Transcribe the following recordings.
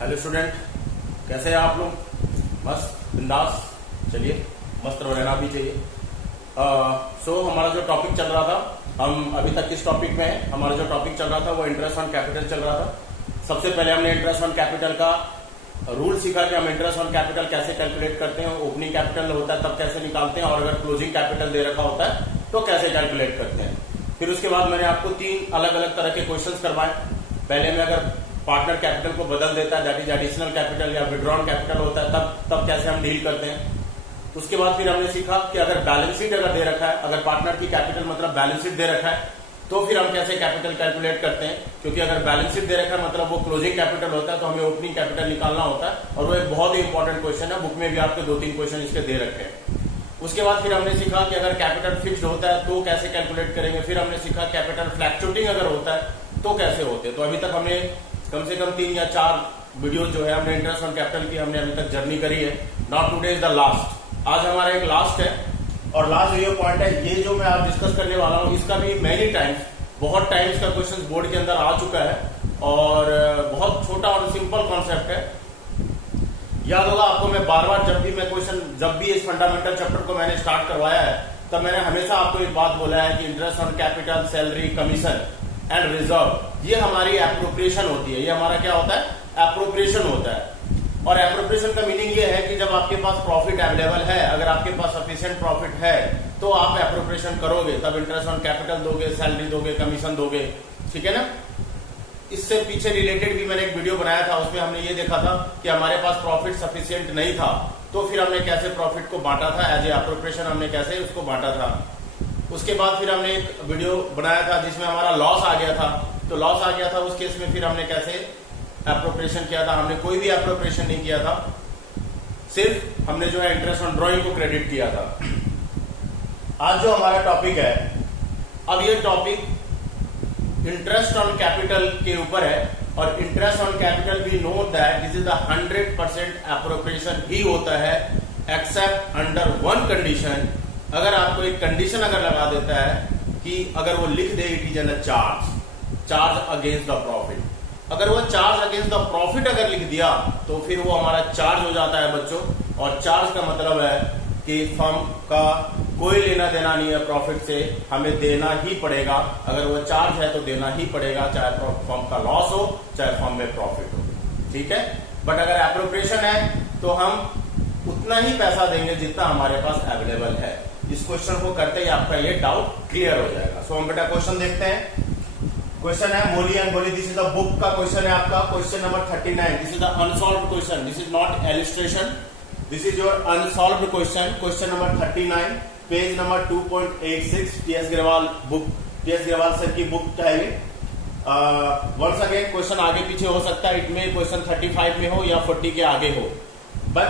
Hello student, कैसे हैं आप लोग? मस्त बिंदास। चलिए, मस्त रहना भी चाहिए। हमारा जो टॉपिक चल रहा था, हम अभी तक किस टॉपिक में है? हमारा जो टॉपिक चल रहा था वो इंटरेस्ट ऑन कैपिटल चल रहा था। सबसे पहले हमने इंटरेस्ट ऑन कैपिटल का रूल सीखा कि हम इंटरेस्ट ऑन कैपिटल कैसे कैलकुलेट करते हैं। ओपनिंग कैपिटल होता है तब कैसे निकालते हैं, और अगर क्लोजिंग कैपिटल दे रखा होता है तो कैसे कैलकुलेट करते हैं। फिर उसके बाद मैंने आपको 3 अलग अलग तरह के क्वेश्चंस करवाए। पहले में अगर पार्टनर कैपिटल को बदल देता है, दैट इज एडिशनल कैपिटल या विड्रॉन कैपिटल होता है, तब कैसे हम डील करते हैं। उसके बाद फिर हमने सीखा कि अगर बैलेंस शीट अगर दे रखा है, अगर पार्टनर की कैपिटल मतलब बैलेंस शीट दे रखा है, तो फिर हम कैसे कैपिटल कैलकुलेट करते हैं। क्योंकि अगर बैलेंस शीट दे रखा है मतलब वो क्लोजिंग कैपिटल होता है, तो हमें ओपनिंग कैपिटल निकालना होता है, और वो एक बहुत ही इंपॉर्टेंट क्वेश्चन है। बुक में भी आपके 2-3 क्वेश्चन इसके दे रखे हैं। उसके बाद फिर हमने सीखा कि अगर कैपिटल फिक्स्ड होता है तो कैसे कैलकुलेट करेंगे। फिर हमने सीखा कैपिटल फ्लैक्चुएटिंग अगर होता है तो कैसे होते हैं। तो अभी तक हमने कम से कम 3 या 4 वीडियो जो है हमने इंटरेस्ट ऑन कैपिटल की हमने अभी तक जर्नी करी है। Now today is the last. आज हमारा एक लास्ट है, और लास्ट ये पॉइंट है, ये जो मैं आज डिस्कस करने वाला हूँ इसका भी मैनी टाइम्स, बहुत टाइम्स का क्वेश्चन बोर्ड के अंदर आ चुका है, और बहुत छोटा और सिंपल कॉन्सेप्ट है। याद होगा आपको, मैं बार बार जब भी इस फंडामेंटल चैप्टर को मैंने स्टार्ट करवाया है, तब मैंने हमेशा आपको एक बात बोला है कि interest on capital, salary, commission and reserve, ये हमारी एप्रोप्रिएशन होती है। ये हमारा क्या होता है? एप्रोप्रिएशन होता है। और एप्रोप्रिएशन का मीनिंग ये है कि जब आपके पास प्रॉफिट अवेलेबल है, अगर आपके पास सफिशिएंट प्रॉफिट है, तो आप एप्रोप्रिएशन करोगे, तब इंटरेस्ट ऑन कैपिटल दोगे, सैलरी दोगे, कमीशन दोगे। ठीक है ना? इससे पीछे रिलेटेड भी मैंने एक वीडियो बनाया था, उसमें हमने ये देखा था कि हमारे पास प्रॉफिट सफिशिएंट नहीं था, तो फिर हमने कैसे प्रॉफिट को बांटा था, एज ए एप्रोप्रिएशन हमने कैसे उसको बांटा था। उसके बाद फिर हमने एक वीडियो बनाया था जिसमें हमारा लॉस आ गया था। तो लॉस आ गया था, उस केस में फिर हमने कैसे एप्रोप्रिएशन किया था। हमने कोई भी एप्रोप्रिएशन नहीं किया था, सिर्फ हमने जो है इंटरेस्ट ऑन ड्रॉइंग को क्रेडिट किया था। आज जो हमारा टॉपिक है, अब ये टॉपिक इंटरेस्ट ऑन कैपिटल के ऊपर है, और interest on capital we know that this is the 100% appropriation ही होता है, एक्सेप्ट अंडर वन कंडीशन। अगर आपको एक कंडीशन अगर लगा देता है कि अगर वो लिख दे it is an charge against the profit. अगर वो चार्ज अगेंस्ट द प्रॉफिट अगर लिख दिया तो फिर वो हमारा चार्ज हो जाता है बच्चों। और चार्ज का मतलब है कि फर्म का कोई लेना देना नहीं है प्रॉफिट से, हमें देना ही पड़ेगा। अगर वो चार्ज है तो देना ही पड़ेगा, चाहे फर्म का लॉस हो चाहे फर्म में प्रॉफिट हो। ठीक है? बट अगर एप्रोप्रिएशन है तो हम उतना ही पैसा देंगे जितना हमारे पास अवेलेबल है। इस क्वेश्चन को करते ही आपका ये डाउट क्लियर हो जाएगा। सो हम बेटा क्वेश्चन देखते हैं। क्वेश्चन है मोली एंड बोली, दिस इज द बुक का क्वेश्चन है आपका, question number 39। This is the unsolved question, this is not illustration, this is your unsolved question. Question number 39, page number 2.86, T S Grewal book, T S Grewal sir की book है ये। Once again question आगे पीछे हो सकता है, इट में question 35 में हो या 40 के आगे हो, बट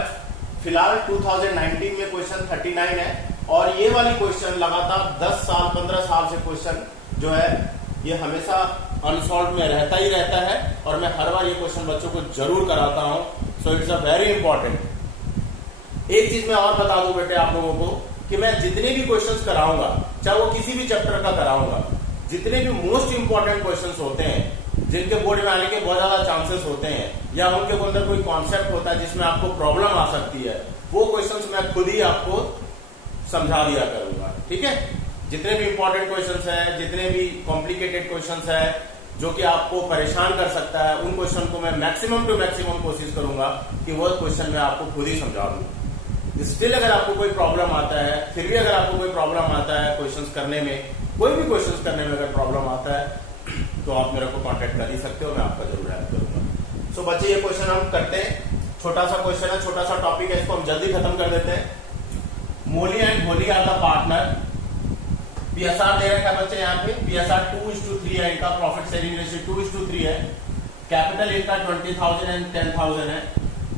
फिलहाल 2019 में क्वेश्चन 39 है। और ये वाली क्वेश्चन लगातार 10 साल 15 साल से क्वेश्चन जो है ये हमेशा अनसॉल्व में रहता ही रहता है, और मैं हर बार ये क्वेश्चन बच्चों को जरूर कराता हूं। So it's a very important. एक चीज मैं और बता दूं बेटे आप लोगों को कि मैं जितने भी क्वेश्चंस कराऊंगा, चाहे वो किसी भी चैप्टर का कराऊंगा, जितने भी मोस्ट इंपॉर्टेंट क्वेश्चंस होते हैं जिनके बोर्ड में आने के बहुत ज्यादा चांसेस होते हैं, या उनके अंदर कोई कॉन्सेप्ट होता है जिसमें आपको प्रॉब्लम आ सकती है, वो क्वेश्चंस मैं खुद ही आपको समझा दिया करूंगा। ठीक है? जितने भी इंपॉर्टेंट क्वेश्चंस हैं, जितने भी कॉम्प्लिकेटेड क्वेश्चंस हैं जो कि आपको परेशान कर सकता है, उन क्वेश्चन को मैं मैक्सिमम टू मैक्सिमम कोशिश करूंगा कि वो क्वेश्चन मैं आपको खुद ही समझा दूं। स्टिल अगर आपको कोई प्रॉब्लम आता है, फिर भी अगर आपको कोई प्रॉब्लम आता है क्वेश्चंस करने में, कोई भी क्वेश्चंस करने में अगर प्रॉब्लम आता है तो आप मेरे को कांटेक्ट कर ही सकते हो, मैं आपका जरूर हेल्प करूंगा। सो बच्चे ये क्वेश्चन हम करते हैं। छोटा सा क्वेश्चन है, छोटा सा टॉपिक है, इसको हम जल्दी खत्म कर देते हैं। मोली एंड भोली आर द पार्टनर। पीएसआर दे रखा है बच्चे यहाँ पे, पीएसआर 2:3 है इनका, प्रॉफिट शेयरिंग रेशियो 2:3 है। कैपिटल इनका 20,000 एंड 10,000 है।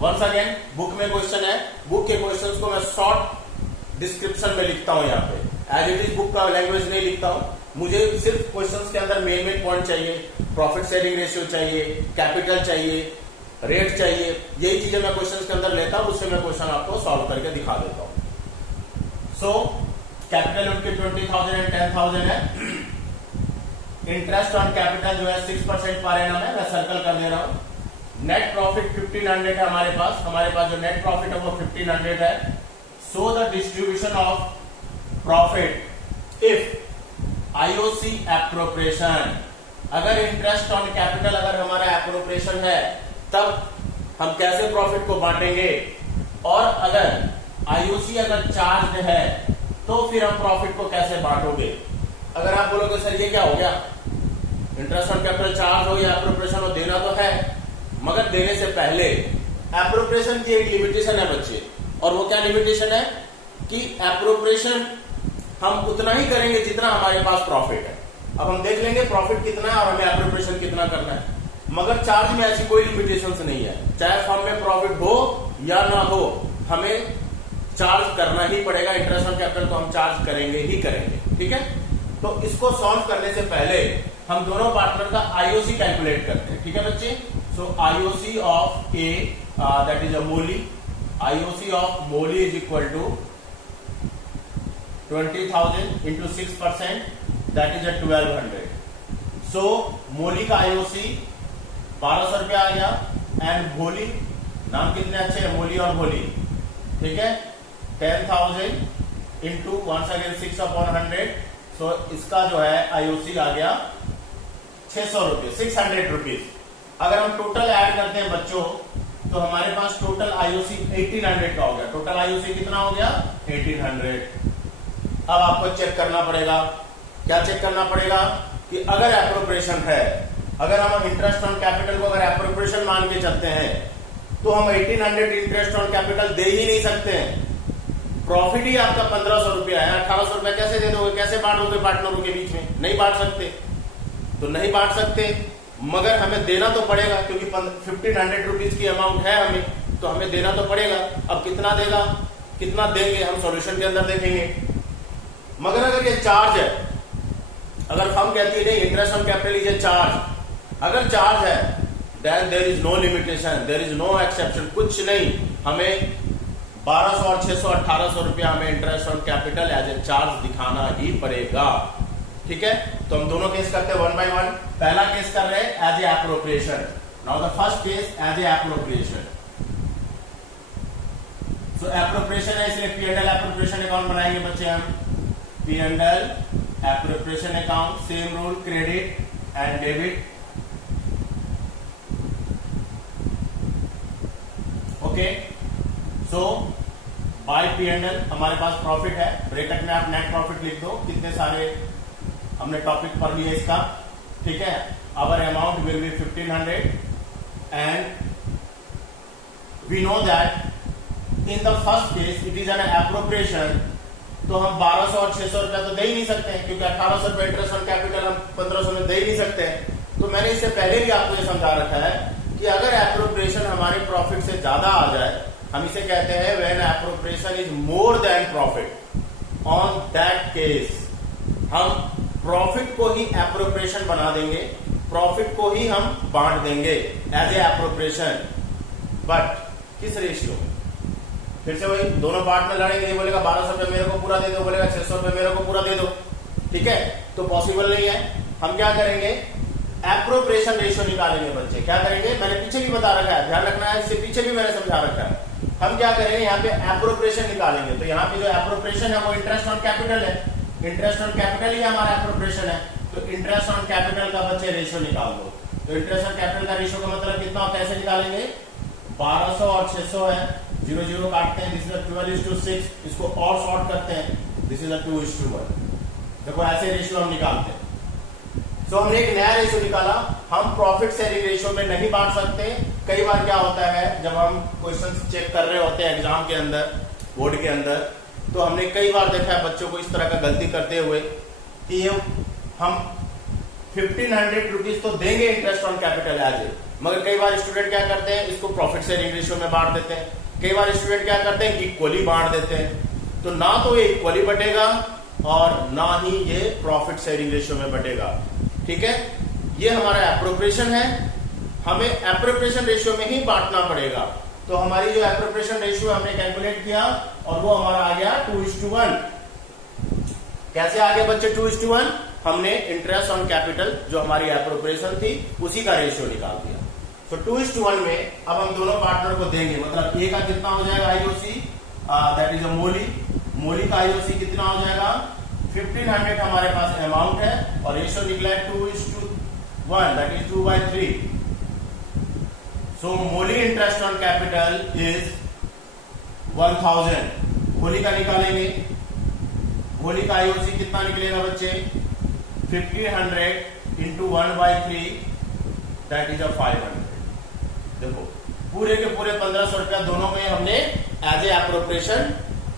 वंस अगेन बुक में क्वेश्चन है, बुक के क्वेश्चंस को मैं शॉर्ट डिस्क्रिप्शन में लिखता हूँ यहाँ पे, एज इट इज बुक का लैंग्वेज नहीं लिखता हूँ। मुझे सिर्फ क्वेश्चंस के अंदर मेन पॉइंट चाहिए, प्रॉफिट शेयरिंग रेशियो चाहिए, कैपिटल चाहिए, रेट चाहिए, यही चीजें मैं क्वेश्चंस के अंदर लेता हूँ, उससे मैं क्वेश्चन आपको सॉल्व करके दिखा देता हूँ। सो कैपिटल उनके 20,000 एंड 10,000 है। इंटरेस्ट ऑन कैपिटल जो है 6% पर एनम है, मैं सर्कल कर दे रहा हूं। नेट प्रॉफिट 1500 है हमारे पास जो नेट प्रॉफिट है वो 1500 है। So the distribution of profit if IOC appropriation, अगर इंटरेस्ट ऑन कैपिटल अगर हमारा एप्रोप्रिएशन है तब हम कैसे प्रॉफिट को बांटेंगे, और अगर आईओसी अगर चार्ज है तो फिर हम प्रॉफिट को कैसे बांटोगे। अगर आप बोलोगे सर ये क्या हो गया, इंटरेस्ट ऑन कैपिटल चार्ज हो या एप्रोप्रिएशन हो, देना तो है, मगर देने से पहले एप्रोप्रिएशन की एक लिमिटेशन है बच्चे, और वो क्या लिमिटेशन है कि एप्रोप्रिएशन हम उतना ही करेंगे जितना हमारे पास प्रॉफिट है। अब हम देख लेंगे प्रॉफिट कितना है और हमें एप्रोप्रिएशन कितना करना है, मगर चार्ज में ऐसी कोई लिमिटेशंस नहीं है, चाहे फर्म में प्रॉफिट हो या ना हो हमें चार्ज करना ही पड़ेगा। इंटरेस्ट ऑन कैपिटल को हम चार्ज करेंगे ही करेंगे, ठीक है। तो इसको सॉल्व करने से पहले हम दोनों पार्टनर का आईओसी कैलकुलेट करते हैं, ठीक है बच्चे। So IOC of A that is a Moli, IOC of Moli is equal to 20,000 into 6% that is a 1200। So Moli का आईओसी 1200 रुपया आ गया, एंड भोली, नाम कितने अच्छे हैं मोली और भोली, ठीक है, 10,000 इंटू 6/100। सो इसका जो है आईओसी आ गया 600 रुपये, 600 रुपीज। अगर हम टोटल ऐड करते हैं बच्चों तो हमारे पास टोटल आईओसी 1800 का हो गया। टोटल आईओसी कितना हो गया 1800। अब आपको चेक करना पड़ेगा, क्या चेक करना पड़ेगा कि अगर एप्रोप्रिएशन है, अगर हम इंटरेस्ट ऑन कैपिटल को अगर एप्रोप्रिएशन मान के चलते हैं तो हम 1800 इंटरेस्ट ऑन कैपिटल दे ही नहीं सकते हैं। प्रॉफिट ही आपका 1500 रुपया है, 1800 रुपया कैसे दे दोगे, कैसे बांटोगे पार्टनरों के बीच में, नहीं बांट सकते। तो नहीं बांट सकते, मगर हमें देना तो पड़ेगा क्योंकि 1500 रुपीज की अमाउंट है हमें, तो हमें देना तो पड़ेगा। अब कितना देगा, कितना देंगे हम सॉल्यूशन के अंदर देखेंगे। मगर अगर ये चार्ज है, अगर फर्म कहती है नहीं interest on capital is a charge, अगर चार्ज है then there is no limitation, there is no exception, कुछ नहीं, हमें 1200 और 600 1800 रुपया हमें interest on capital as a charge दिखाना ही पड़ेगा, ठीक है। तो हम दोनों केस करते हैं 1 by 1। पहला केस कर रहे हैं as a appropriation. Now the first case as a appropriation. So appropriation है इसलिए P&L एप्रोप्रिएशन अकाउंट बनाएंगे बच्चे हम, P&L appropriation account, same rule, credit and debit, okay. So by P&L हमारे पास प्रॉफिट है, ब्रैकेट में आप नेट प्रॉफिट लिख दो, कितने सारे हमने टॉपिक पढ़ लिए इसका, ठीक है। Our amount will be 1500 and we know that in the first case it is an appropriation, तो हम 1200 और 600 रुपया तो दे ही नहीं सकते हैं क्योंकि 1800 रुपया इंटरेस्ट ऑन कैपिटल हम 1500 में दे ही नहीं सकते हैं। तो मैंने इससे पहले भी आपको ये समझा रखा है कि अगर एप्रोप्रिएशन हमारे प्रॉफिट से ज्यादा आ जाए, हम इसे कहते हैं when appropriation is more than profit, on that case हम प्रॉफिट को ही एप्रोप्रिएशन बना देंगे, प्रॉफिट को ही हम बांट देंगे एज ए एप्रोप्रिएशन, बट किस रेशियो में। फिर से वही दोनों पार्टनर लड़ेंगे, ये बोलेगा 1200 रुपये मेरे को पूरा दे दो, बोलेगा 600 रुपये मेरे को पूरा दे दो, ठीक है। तो पॉसिबल नहीं है। हम क्या करेंगे, एप्रोप्रिएशन रेशियो निकालेंगे बच्चे। क्या करेंगे, मैंने पीछे भी बता रखा है, ध्यान रखना है, इससे पीछे भी मैंने समझा रखा है। हम क्या करेंगे, यहाँ पे एप्रोप्रिएशन निकालेंगे। तो यहाँ पे जो एप्रोप्रिएशन है वो इंटरेस्ट ऑन कैपिटल है, इंटरेस्ट ऑन कैपिटल ही हमारा एप्रोप्रिएशन है। तो इंटरेस्ट ऑन कैपिटल का बच्चे रेशियो निकाल दो। तो इंटरेस्ट ऑन कैपिटल का रेशियो का मतलब कितना, कैसे निकालेंगे, 1200 और 600 है, 0 0 काटते हैं, दिस इज 12:6, इसको और शॉर्ट करते हैं, दिस इज 2:1। देखो ऐसे रेशियो हम निकालते हैं। तो हमने एक नया रेशियो निकाला, हम प्रॉफिट शेयरिंग रेशियो में नहीं बांट सकते। कई बार क्या होता है, जब हम क्वेश्चन चेक कर रहे होते हैं एग्जाम के अंदर, बोर्ड के अंदर, तो हमने कई बार देखा है बच्चों को इस तरह का गलती करते हुए कि ये हम 1500 रुपीज तो देंगे interest on capital as a, मगर कई बार स्टूडेंट क्या करते हैं, इसको प्रॉफिट शेयरिंग रेशियो में बांट देते हैं। कई बार स्टूडेंट क्या करते हैं, इक्वली बांट देते हैं। तो ना तो ये इक्वली बटेगा और ना ही ये प्रॉफिट शेयरिंग रेशियो में बटेगा, ठीक है। ये हमारा एप्रोप्रिएशन है, हमें एप्रोप्रिएशन रेशियो में ही बांटना पड़ेगा। तो हमारी जो एप्रोप्रिएशन रेशियो हमने कैलकुलेट किया और वो हमारा आ गया 2:1। कैसे आ गया बच्चे 2:1, हमने इंटरेस्ट ऑन कैपिटल जो हमारी एप्रोप्रिएशन थी उसी का रेशियो निकाल दिया। सो 2:1 में अब हम दोनों पार्टनर को देंगे, मतलब ए का कितना हो जाएगा आईओसी, दैट इज अ मोली का आईओसी कितना हो जाएगा 1500 हमारे पास अमाउंट है और रेशियो निकला है 2:1, that is 2/3। So Moli interest on capital is 1000। Holi का निकालेंगे, होली का आईओसी कितना निकलेगा बच्चे 1500 इंटू 1/3, दैट इज 500। देखो पूरे के पूरे 1500 रुपया दोनों में हमने एज ए एप्रोप्रिएशन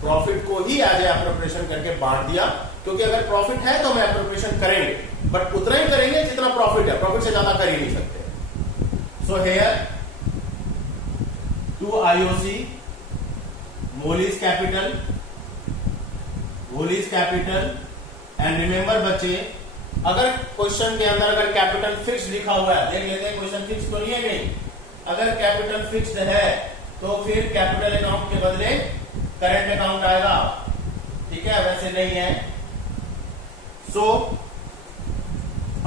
प्रॉफिट को ही एज ए एप्रोप्रिएशन करके बांट दिया, क्योंकि अगर प्रॉफिट है तो हम एप्रोप्रिएशन करेंगे, बट उतना ही करेंगे जितना प्रॉफिट है, प्रॉफिट से ज्यादा कर ही नहीं सकते। So here 2 IOC Mullis capital and remember बच्चे, अगर क्वेश्चन के अंदर अगर कैपिटल फिक्स लिखा हुआ है, देख लेते हैं क्वेश्चन फिक्स तो नहीं है कहीं। अगर कैपिटल फिक्स्ड है तो फिर कैपिटल अकाउंट के बदले करंट अकाउंट आएगा, ठीक है, वैसे नहीं है। सो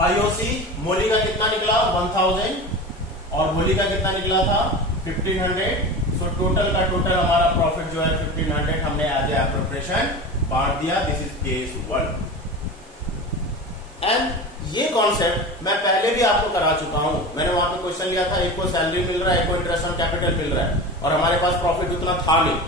आईओसी मोली का कितना निकला 1000 और मोली का कितना निकला था 1500। सो टोटल का टोटल हमारा प्रॉफिट जो है 1500 हमने एज ए एप्रोप्रिएशन बांट दिया। This is case 1। एंड ये कॉन्सेप्ट मैं पहले भी आपको करा चुका हूं। मैंने वहां पे क्वेश्चन लिया था, एक को सैलरी मिल रहा है, एक को इंटरेस्ट ऑन कैपिटल मिल रहा है और हमारे पास प्रॉफिट उतना था नहीं,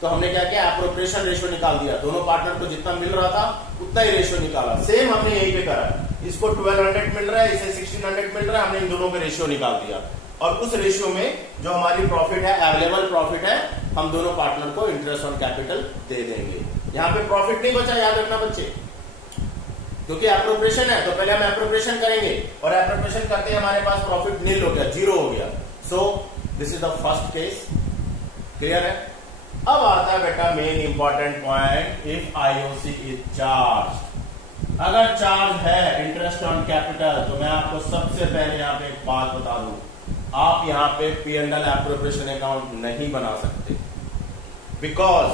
तो हमने क्या किया एप्रोप्रिएशन रेशियो निकाल दिया। दोनों पार्टनर को जितना मिल रहा था उतना ही रेशियो निकाला। सेम हमने यहीं पे करा, इसको 1200 मिल रहा है, इसे 1600 मिल रहा है, हमने इन दोनों में रेशियो निकाल दिया और उस रेशियो में जो हमारी प्रॉफिट है अवेलेबल प्रॉफिट है, हम दोनों पार्टनर को इंटरेस्ट ऑन कैपिटल दे देंगे। यहां पे प्रॉफिट नहीं बचा, याद रखना बच्चे, क्योंकि एप्रोप्रिएशन है तो पहले हम एप्रोप्रिएशन करेंगे और एप्रोप्रिएशन करते हमारे पास प्रॉफिट नील हो गया, 0 हो गया। So this is the first case. Clear है? अब आता है बेटा main important point, if IOC is charge. अगर चार्ज है इंटरेस्ट ऑन कैपिटल तो मैं आपको सबसे पहले यहां पे एक बात बता दूं, आप यहां पे P&L एप्रोप्रिएशन अकाउंट नहीं बना सकते, because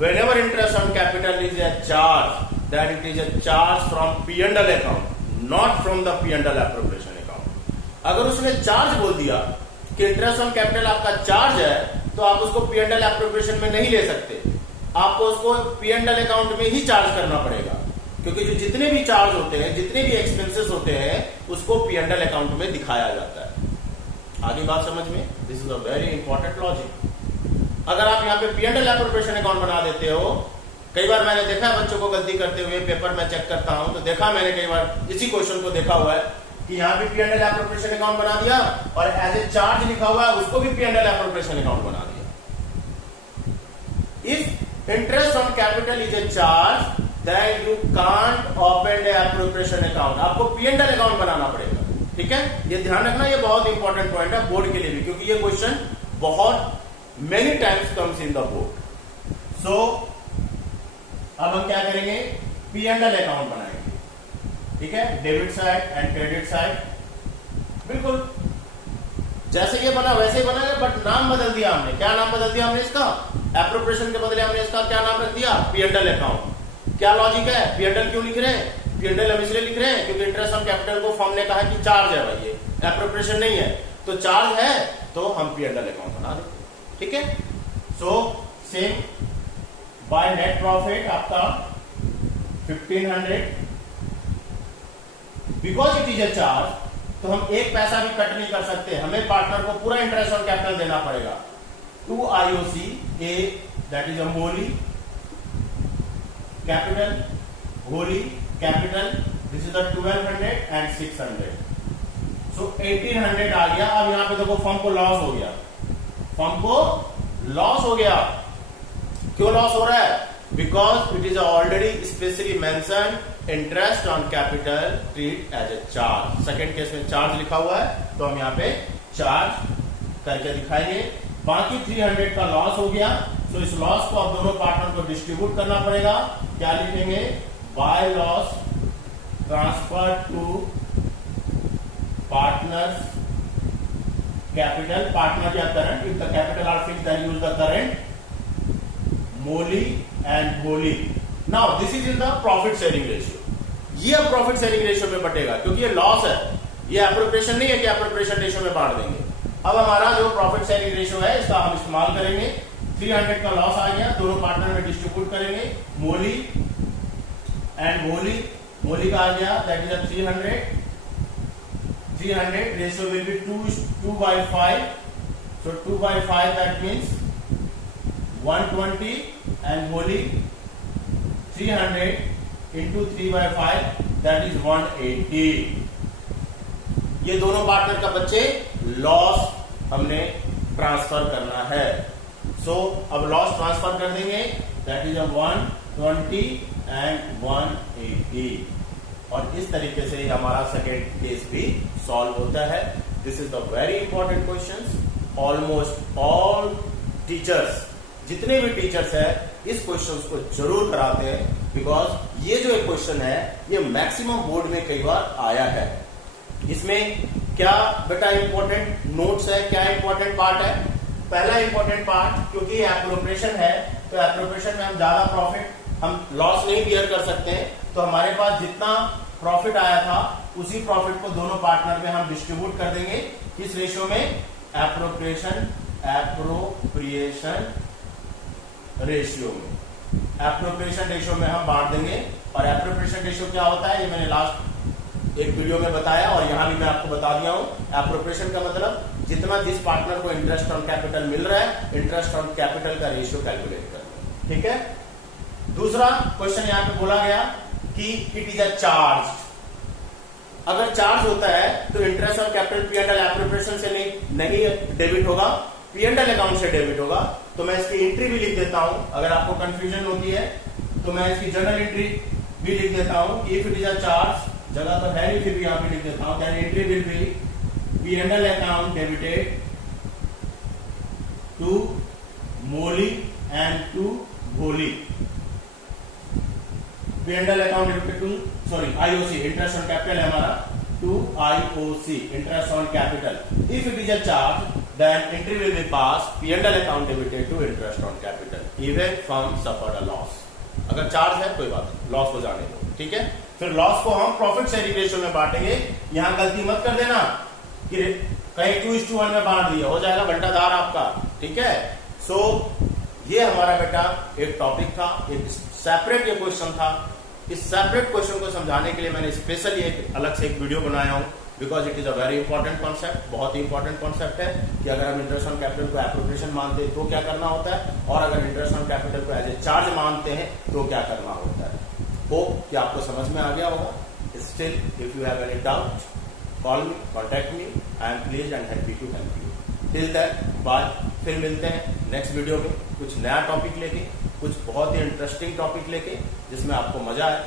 whenever interest on capital is a charge, that it is a charge from P&L account, not from the P&L appropriation account. अगर उसने चार्ज बोल दिया कि इंटरेस्ट ऑन कैपिटल आपका चार्ज है, तो आप उसको P&L एप्रोप्रिएशन में नहीं ले सकते, आपको उसको P&L अकाउंट में ही चार्ज करना पड़ेगा, क्योंकि जो जितने भी चार्ज होते हैं, जितने भी एक्सपेंसेस होते हैं, उसको P&L अकाउंट में दिखाया जाता है। आगे बात समझ में? This is a very important logic. अगर आप यहाँ पे P&L एप्रोप्रिएशन अकाउंट बना देते हो, कई बार मैंने देखा है बच्चों को गलती करते हुए, पेपर में चेक करता हूं तो देखा मैंने कई बार इसी क्वेश्चन को देखा हुआ है कि यहाँ पे P&L एप्रोप्रिएशन अकाउंट बना दिया और एज ए चार्ज लिखा हुआ है उसको भी P&L एप्रोप्रिएशन अकाउंट बना दिया। If interest on capital is a charge then you can't open a appropriation account, आपको P&L अकाउंट बनाना पड़ेगा। ठीक है, ये ध्यान रखना, ये बहुत इंपॉर्टेंट पॉइंट है बोर्ड के लिए भी, क्योंकि ये क्वेश्चन बहुत many times comes in the board. So अब हम क्या करेंगे P&L अकाउंट बनाएंगे, ठीक है, debit side and credit side. बिल्कुल जैसे ये बना वैसे ही बनाएंगे, बट नाम बदल दिया हमने। क्या नाम बदल दिया हमने इसका? एप्रोप्रिएशन के बदले हमने इसका क्या नाम रख दिया? P&L account. क्या लॉजिक है? P&L क्यों लिख रहे हैं? P&L हम इसलिए लिख रहे हैं क्योंकि इंटरेस्ट ऑन कैपिटल को फर्म ने कहा कि चार्ज है भाई, ये एप्रोप्रिएशन नहीं है, तो चार्ज है तो हम P&L अकाउंट बना देते। ठीक है, so same by net profit आपका 1500, because it is a charge, तो हम एक पैसा भी कट नहीं कर सकते, हमें पार्टनर को पूरा इंटरेस्ट ऑन कैपिटल देना पड़ेगा। 2 IOC a, that is a Moli capital, Holi capital, this is the 1200 and 600, so 1800 आ गया। अब यहां पे देखो फर्म को लॉस हो गया, फर्म को लॉस हो गया। क्यों लॉस हो रहा है? Because it is already specially mention interest on capital treat as a charge. Second case में चार्ज लिखा हुआ है तो हम यहाँ पे चार्ज करके दिखाएंगे। बाकी 300 का लॉस हो गया, तो इस लॉस को अब दोनों पार्टनर को डिस्ट्रीब्यूट करना पड़ेगा। क्या लिखेंगे? By loss transfer to partners capital, partner या current, if the capital are fixed then use the current, Moli and Holi. Now this is in the profit sharing ratio. ये अब प्रॉफिट शेयरिंग रेशियो में बटेगा, क्योंकि ये लॉस है, ये एप्रोप्रिएशन नहीं है कि एप्रोप्रिएशन रेशियो में बांट देंगे, अब हमारा जो प्रॉफिट शेयरिंग रेशियो है इसका हम इस्तेमाल करेंगे। 300 का लॉस आ गया, दोनों पार्टनर में डिस्ट्रीब्यूट करेंगे। मोली एंड मोली का आ गया, that is 300 ratio will be 2/5, so 2/5 that means 120 and Moli 300 into 3/5 that is 180। ये दोनों पार्टनर का बच्चे लॉस हमने ट्रांसफर करना है। सो अब लॉस ट्रांसफर कर देंगे, दैट इज 120 एंड 180, और इस तरीके से हमारा सेकेंड केस भी सॉल्व होता है। This is the very important question. Almost all teachers, जितने भी टीचर्स है इस क्वेश्चन को जरूर कराते हैं, बिकॉज ये जो एक क्वेश्चन है ये मैक्सिमम बोर्ड में कई बार आया है। इसमें क्या बेटा इंपॉर्टेंट नोट्स है, क्या इंपॉर्टेंट पार्ट है? पहला इंपॉर्टेंट पार्ट, क्योंकि एप्रोप्रिएशन है तो एप्रोप्रिएशन में हम ज्यादा प्रॉफिट, हम लॉस नहीं बियर कर सकते हैं, तो हमारे पास जितना प्रॉफिट आया था उसी प्रॉफिट को दोनों पार्टनर में हम डिस्ट्रीब्यूट कर देंगे। किस रेशियो में? एप्रोप्रिएशन रेशियो में। एप्रोप्रिएशन रेशियो में हम बांट देंगे। और एप्रोप्रिएशन रेशियो क्या होता है ये मैंने लास्ट एक वीडियो में बताया और यहां भी मैं आपको बता दिया हूं। एप्रोप्रिएशन का मतलब जितना जिस पार्टनर को इंटरेस्ट ऑन कैपिटल मिल रहा है, इंटरेस्ट ऑन कैपिटल का रेशियो कैलकुलेट करना। ठीक है। दूसरा क्वेश्चन यहां पे बोला गया कि इट इज अ चार्ज। अगर चार्ज होता है तो interest on capital P&L appropriation से नहीं डेबिट होगा, P&L अकाउंट से डेबिट होगा। तो मैं इसकी एंट्री भी लिख देता हूं, अगर आपको कंफ्यूजन होती है तो मैं इसकी जर्नल एंट्री भी लिख देता हूं कि if it is a charge, जगह तो है नहीं फिर भी यहां पे लिख देता हूं, that entry will be P&L account debited to Moli and to Bholi. P&L account debited to IOC, interest on capital है हमारा, to IOC, interest on capital. If it is a charge then entry will be passed P&L account debited to interest on capital even firm suffered a loss। अगर charge है कोई बात नहीं, loss को जाने दो। ठीक है। फिर लॉस को हम प्रॉफिट शेयरिंग रेशियो में बांटेंगे। यहां गलती मत कर देना कि कहीं 2:1 में बांट दिया, हो जाएगा घंटादार आपका। ठीक है। सो ये हमारा बेटा एक टॉपिक था, एक सेपरेट ये क्वेश्चन था। इस सेपरेट क्वेश्चन को समझाने के लिए मैंने स्पेशली एक अलग से एक वीडियो बनाया हूं, because it is a very important concept. बहुत ही इंपॉर्टेंट कॉन्सेप्ट है कि अगर हम इंटरेस्ट ऑन कैपिटल को एप्रोप्रिएशन मानते हैं तो क्या करना होता है, और अगर इंटरेस्ट ऑन कैपिटल को एज ए चार्ज मानते हैं तो क्या करना होता है। होप कि आपको समझ में आ गया होगा। Still if you have any doubt call me, contact me, I am please and happy to help you. Till that bye. फिर मिलते हैं नेक्स्ट वीडियो में कुछ नया टॉपिक लेके, कुछ बहुत ही इंटरेस्टिंग टॉपिक लेके जिसमें आपको मजा आए।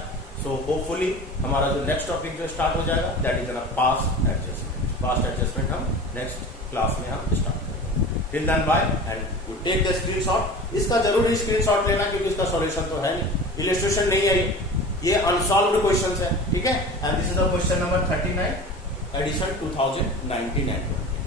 सो होपफुली हमारा जो नेक्स्ट टॉपिक जो स्टार्ट हो जाएगा that is past adjustment. Past adjustment हम नेक्स्ट क्लास में हम स्टार्ट करेंगे। Till then bye and you take the screenshot. इसका जरूरी स्क्रीनशॉट लेना क्योंकि इसका सॉल्यूशन तो है नहीं, इलस्ट्रेशन नहीं है, ये अनसॉल्व्ड क्वेश्चन है। ठीक है। And this is the question number 39 edition 2019 and 20।